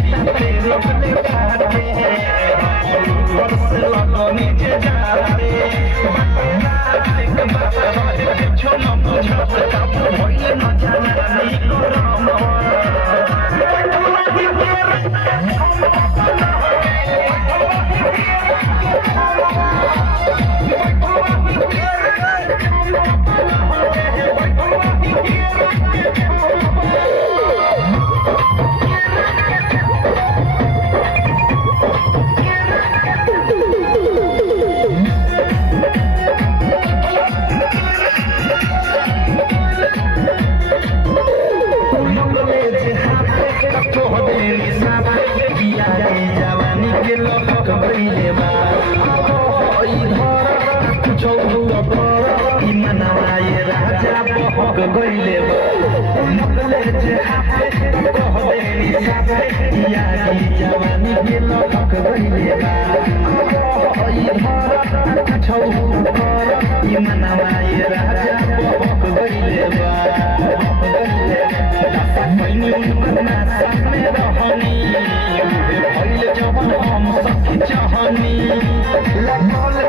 तेरे अपने बाटे बरस लगनी जे जाते एक बात छोनो बुझत कब होइले न जानी करम गइले नकले जे हाथे कह देनी साथे यारी जवानी के लखक गइले बा ई भारत छौ कर ई मनवा ये राजा बहक गइले बा पैनी बना सामने रहनी भइल जवन हम सखी चाहनी लगल